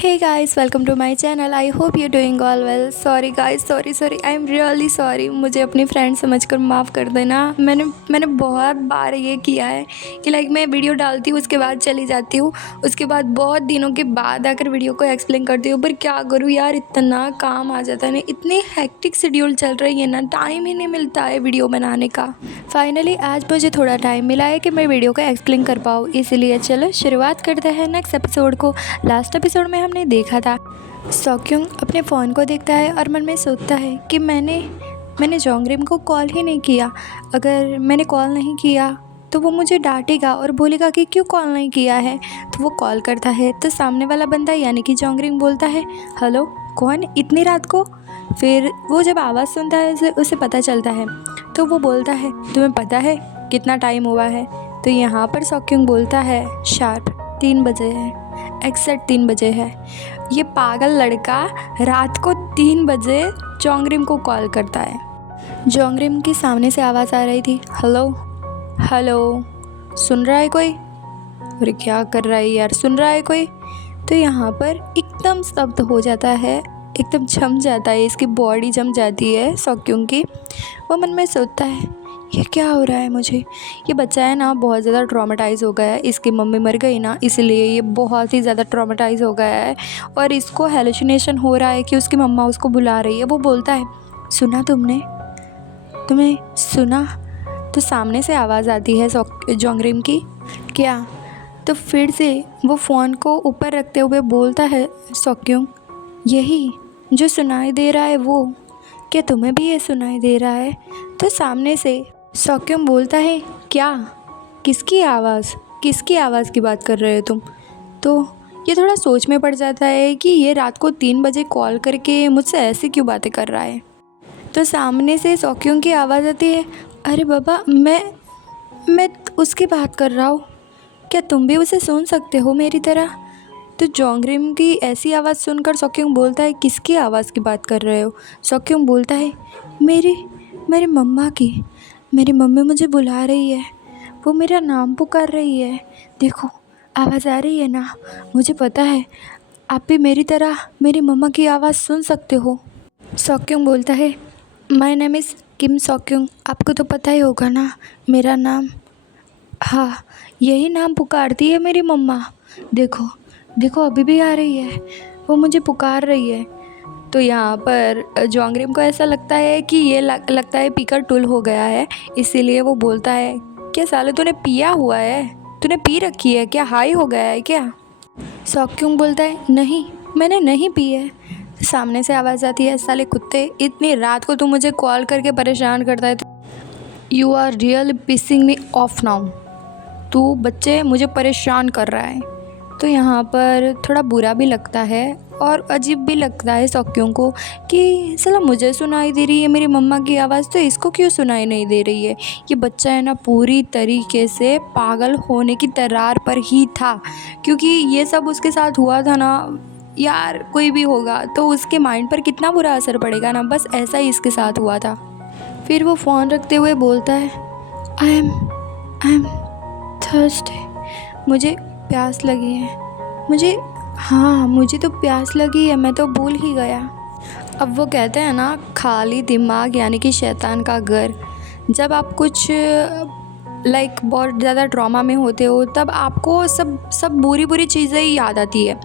Hey guys, welcome to my channel. I hope you're doing all well. Sorry guys, sorry. I am really sorry. मुझे अपनी friend समझकर माफ़ कर देना। मैंने बहुत बार ये किया है कि मैं वीडियो डालती हूँ, उसके बाद चली जाती हूँ, उसके बाद बहुत दिनों के बाद आकर वीडियो को एक्सप्लेन करती हूँ। पर क्या करूँ यार, इतना काम आ जाता है ना, इतनी हेक्टिक शेड्यूल चल रही है ना, टाइम ही नहीं मिलता है वीडियो बनाने का। फाइनली आज मुझे थोड़ा टाइम मिला है कि मैं वीडियो को एक्सप्लेन कर पाऊँ, इसलिए चलो शुरुआत करते हैं नेक्स्ट एपिसोड को। लास्ट एपिसोड में हमने देखा था सॉक्योंग अपने फ़ोन को देखता है और मन में सोचता है कि मैंने जोंगरिम को कॉल ही नहीं किया। अगर मैंने कॉल नहीं किया तो वो मुझे डांटेगा और बोलेगा कि क्यों कॉल नहीं किया है। तो वो कॉल करता है तो सामने वाला बंदा यानी कि जोंगरिम बोलता है, हेलो कौन, इतनी रात को। फिर वो जब आवाज़ सुनता है उसे पता चलता है तो वो बोलता है, तुम्हें पता है कितना टाइम हुआ है। तो यहाँ पर सॉक्योंग बोलता है, शार्प 3 बजे है, एग्जैक्ट 3 बजे है। ये पागल लड़का रात को 3 बजे जोंगरिम को कॉल करता है। जोंगरिम के सामने से आवाज़ आ रही थी, हेलो हेलो, सुन रहा है कोई। अरे क्या कर रहा है यार, सुन रहा है कोई। तो यहाँ पर एकदम स्तब्ध हो जाता है, एकदम जम जाता है, इसकी बॉडी जम जाती है सॉक्योंग की। वो मन में सोचता है, ये क्या हो रहा है मुझे। ये बच्चा है ना बहुत ज़्यादा ट्रॉमेटाइज़ हो गया है, इसकी मम्मी मर गई ना, इसलिए ये बहुत ही ज़्यादा ट्रॉमेटाइज़ हो गया है और इसको हेलुसिनेशन हो रहा है कि उसकी मम्मा उसको बुला रही है। वो बोलता है, सुना तुमने सुना। तो सामने से आवाज़ आती है जोंगरिम की, क्या। तो फिर से वो फ़ोन को ऊपर रखते हुए बोलता है, सॉक्योंग यही जो सुनाई दे रहा है वो, क्या तुम्हें भी ये सुनाई दे रहा है। तो सामने से सॉक्योंग बोलता है, क्या, किसकी आवाज़ की बात कर रहे हो तुम। तो ये थोड़ा सोच में पड़ जाता है कि ये रात को 3 बजे कॉल करके मुझसे ऐसी क्यों बातें कर रहा है। तो सामने से सॉक्योंग की आवाज़ आती है, अरे बाबा मैं उसकी बात कर रहा हूँ, क्या तुम भी उसे सुन सकते हो मेरी तरह। तो जोंगरिम की ऐसी आवाज़ सुनकर सॉक्योंग बोलता है, किसकी आवाज़ की बात कर रहे हो। सॉक्योंग बोलता है, मेरी मम्मा की। मेरी मम्मी मुझे बुला रही है, वो मेरा नाम पुकार रही है। देखो आवाज़ आ रही है ना, मुझे पता है आप भी मेरी तरह मेरी मम्मा की आवाज़ सुन सकते हो। सॉक्योंग बोलता है, माय नेम इज़ किम सॉक्योंग, आपको तो पता ही होगा ना मेरा नाम। हाँ, यही नाम पुकारती है मेरी मम्मा। देखो अभी भी आ रही है, वो मुझे पुकार रही है। तो यहाँ पर जोंगरिम को ऐसा लगता है कि ये लगता है पीकर टुल हो गया है, इसीलिए वो बोलता है, क्या साले तूने पिया हुआ है, तूने पी रखी है क्या, हाई हो गया है क्या। सॉक्योंग बोलता है, नहीं मैंने नहीं पी है। सामने से आवाज़ आती है, साले कुत्ते, इतनी रात को तू मुझे कॉल करके परेशान करता है। You are real pissing me off now, तू बच्चे मुझे परेशान कर रहा है। तो यहाँ पर थोड़ा बुरा भी लगता है और अजीब भी लगता है सॉक्योंग को कि साला मुझे सुनाई दे रही है मेरी मम्मा की आवाज़, तो इसको क्यों सुनाई नहीं दे रही है। ये बच्चा है ना पूरी तरीके से पागल होने की तरार पर ही था, क्योंकि ये सब उसके साथ हुआ था ना यार, कोई भी होगा तो उसके माइंड पर कितना बुरा असर पड़ेगा ना, बस ऐसा ही इसके साथ हुआ था। फिर वो फ़ोन रखते हुए बोलता है, आई एम थर्स्टी, मुझे प्यास लगी है, मुझे तो प्यास लगी है, मैं तो भूल ही गया। अब वो कहते हैं ना, खाली दिमाग यानी कि शैतान का घर। जब आप कुछ बहुत ज़्यादा ट्रॉमा में होते हो तब आपको सब बुरी चीज़ें ही याद आती है।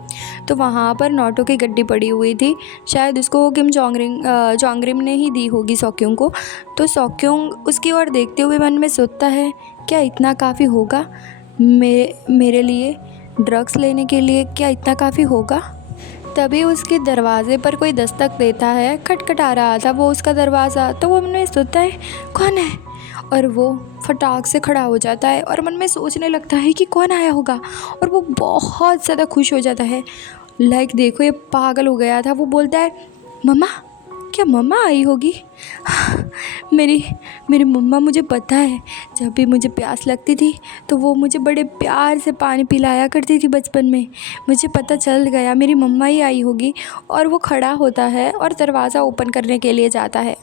तो वहाँ पर नोटों की गड्डी पड़ी हुई थी, शायद उसको किम जोंगरिम ने ही दी होगी सॉक्योंग को। तो सॉक्योंग उसकी ओर देखते हुए मन में सोचता है, क्या इतना काफ़ी होगा मेरे लिए, ड्रग्स लेने के लिए क्या इतना काफ़ी होगा। तभी उसके दरवाज़े पर कोई दस्तक देता है, खटखटा रहा था वो उसका दरवाज़ा। तो वो मन में सोचता है, कौन है, और वो फटाक से खड़ा हो जाता है और मन में सोचने लगता है कि कौन आया होगा, और वो बहुत ज़्यादा खुश हो जाता है। देखो ये पागल हो गया था। वो बोलता है, मम्मा, क्या मम्मा आई होगी। मेरी मम्मा, मुझे पता है जब भी मुझे प्यास लगती थी तो वो मुझे बड़े प्यार से पानी पिलाया करती थी बचपन में, मुझे पता चल गया मेरी मम्मा ही आई होगी। और वो खड़ा होता है और दरवाज़ा ओपन करने के लिए जाता है।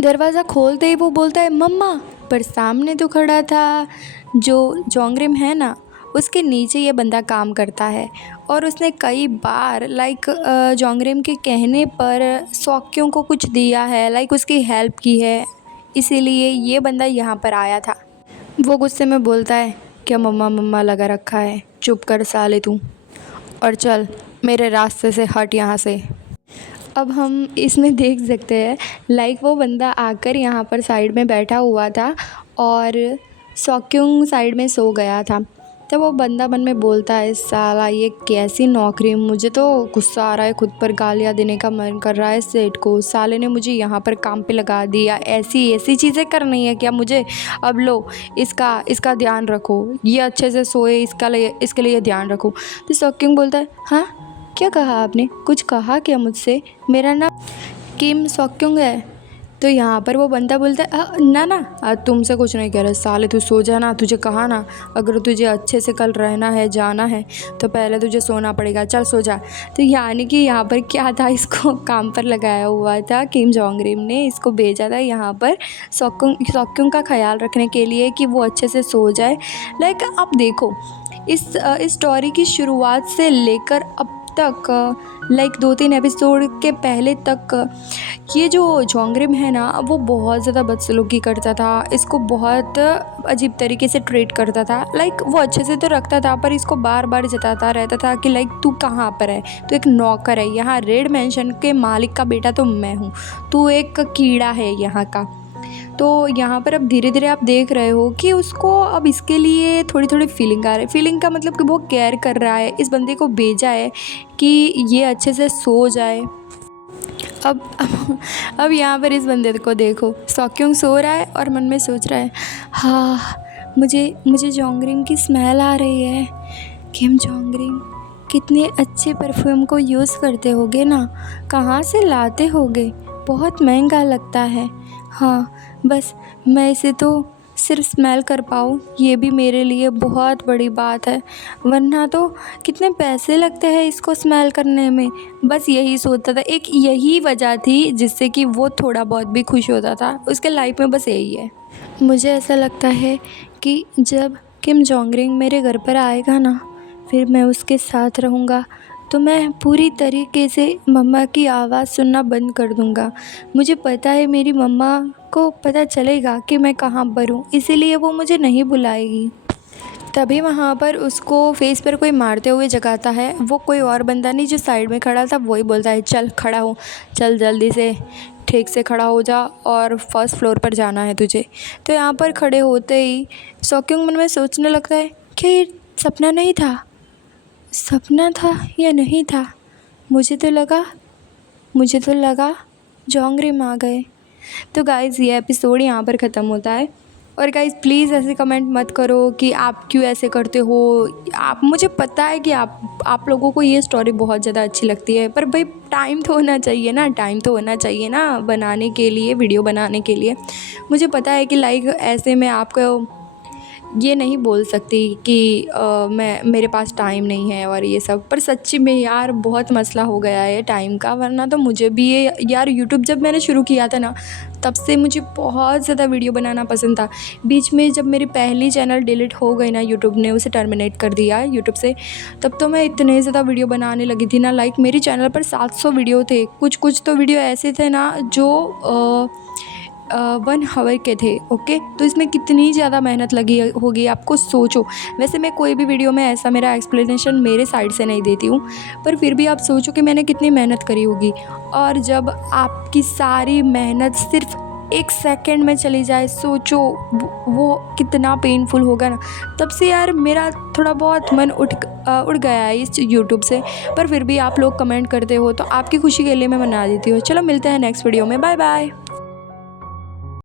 दरवाज़ा खोलते ही वो बोलता है, मम्मा, पर सामने तो खड़ा था जो जोंगरिम है ना, उसके नीचे ये बंदा काम करता है और उसने कई बार लाइक जोंगरेम के कहने पर सॉक्यों को कुछ दिया है, लाइक उसकी हेल्प की है, इसीलिए ये बंदा यहाँ पर आया था। वो गुस्से में बोलता है, क्या मम्मा मम्मा लगा रखा है, चुप कर साले तू, और चल मेरे रास्ते से हट यहाँ से। अब हम इसमें देख सकते हैं लाइक वो बंदा आकर यहाँ पर साइड में बैठा हुआ था और सॉक्योंग साइड में सो गया था। तब वो बंदा मन में बोलता है, साला ये कैसी नौकरी, मुझे तो गुस्सा आ रहा है, खुद पर गालियाँ देने का मन कर रहा है सेठ को, साले ने मुझे यहाँ पर काम पे लगा दिया, ऐसी ऐसी चीज़ें करनी है क्या मुझे, अब लो इसका ध्यान रखो, ये अच्छे से सोए, इसके लिए ध्यान रखो। तो सॉक्योंग बोलता है, हाँ क्या कहा आपने, कुछ कहा क्या मुझसे, मेरा नाम किम सॉक्योंग है। तो यहाँ पर वो बंदा बोलता है, ना तुमसे कुछ नहीं कह रहा, साले तू सो जा ना, तुझे कहा ना अगर तुझे अच्छे से कल रहना है जाना है तो पहले तुझे सोना पड़ेगा, चल सो जा। तो यानी कि यहाँ पर क्या था, इसको काम पर लगाया हुआ था, किम जोंग-रिम ने इसको भेजा था यहाँ पर सॉक्योंग का ख्याल रखने के लिए कि वो अच्छे से सो जाए। लाइक आप देखो इस स्टोरी की शुरुआत से लेकर अब तक लाइक 2-3 एपिसोड के पहले तक ये जो जोंगरिम है ना वो बहुत ज़्यादा बदसलूकी करता था, इसको बहुत अजीब तरीके से ट्रीट करता था। लाइक वो अच्छे से तो रखता था पर इसको बार बार जताता रहता था कि लाइक तू कहाँ पर है, तू एक नौकर है, यहाँ रेड मैंशन के मालिक का बेटा तो मैं हूँ, तू एक कीड़ा है यहाँ का। तो यहाँ पर अब धीरे धीरे आप देख रहे हो कि उसको अब इसके लिए थोड़ी थोड़ी फीलिंग आ रही है। फीलिंग का मतलब कि वो केयर कर रहा है, इस बंदे को भेजा है कि ये अच्छे से सो जाए। अब यहाँ पर इस बंदे को देखो, सॉक्योंग सो रहा है और मन में सोच रहा है, हाँ मुझे जोंगरिम की स्मेल आ रही है, किम जोंगरिम कितने अच्छे परफ्यूम को यूज़ करते होगे ना, कहाँ से लाते होगे, बहुत महंगा लगता है, हाँ बस मैं इसे तो सिर्फ स्मेल कर पाऊँ ये भी मेरे लिए बहुत बड़ी बात है, वरना तो कितने पैसे लगते हैं इसको स्मेल करने में। बस यही सोचता था, एक यही वजह थी जिससे कि वो थोड़ा बहुत भी खुश होता था, उसके लाइफ में बस यही है। मुझे ऐसा लगता है कि जब किम जोंगरिम मेरे घर पर आएगा ना, फिर मैं उसके साथ रहूँगा तो मैं पूरी तरीके से मम्मा की आवाज़ सुनना बंद कर दूँगा। मुझे पता है मेरी मम्मा को पता चलेगा कि मैं कहाँ पर हूँ, इसीलिए वो मुझे नहीं बुलाएगी। तभी वहाँ पर उसको फेस पर कोई मारते हुए जगाता है, वो कोई और बंदा नहीं जो साइड में खड़ा था, वही बोलता है, चल खड़ा हो, चल जल्दी से ठीक से खड़ा हो जा और फर्स्ट फ्लोर पर जाना है तुझे। तो यहाँ पर खड़े होते ही सॉक्योंग मन में सोचने लगता है कि ये सपना था या नहीं था, मुझे तो लगा जोंगरिम आ गए। तो गाइज़ ये एपिसोड यहाँ पर ख़त्म होता है। और गाइज़ प्लीज़ ऐसे कमेंट मत करो कि आप क्यों ऐसे करते हो, आप, मुझे पता है कि आप लोगों को ये स्टोरी बहुत ज़्यादा अच्छी लगती है, पर भाई टाइम तो होना चाहिए ना बनाने के लिए, वीडियो बनाने के लिए। मुझे पता है कि लाइक ऐसे में आपको ये नहीं बोल सकती कि मेरे पास टाइम नहीं है और ये सब, पर सच्ची में यार बहुत मसला हो गया है टाइम का, वरना तो मुझे भी ये यार यूट्यूब जब मैंने शुरू किया था ना तब से मुझे बहुत ज़्यादा वीडियो बनाना पसंद था। बीच में जब मेरी पहली चैनल डिलीट हो गई ना, यूट्यूब ने उसे टर्मिनेट कर दिया यूट्यूब से, तब तो मैं इतने ज़्यादा वीडियो बनाने लगी थी ना, लाइक मेरी चैनल पर 700 वीडियो थे, कुछ तो वीडियो ऐसे थे ना जो 1 आवर के थे। ओके, तो इसमें कितनी ज़्यादा मेहनत लगी होगी आपको सोचो। वैसे मैं कोई भी वीडियो में ऐसा मेरा एक्सप्लेनेशन मेरे साइड से नहीं देती हूँ, पर फिर भी आप सोचो कि मैंने कितनी मेहनत करी होगी। और जब आपकी सारी मेहनत सिर्फ 1 सेकंड में चली जाए, सोचो वो कितना पेनफुल होगा ना। तब से यार मेरा थोड़ा बहुत मन उठ गया है इस यूट्यूब से, पर फिर भी आप लोग कमेंट करते हो तो आपकी खुशी के लिए मैं मना देती हूँ। चलो मिलते हैं नेक्स्ट वीडियो में, बाय बाय।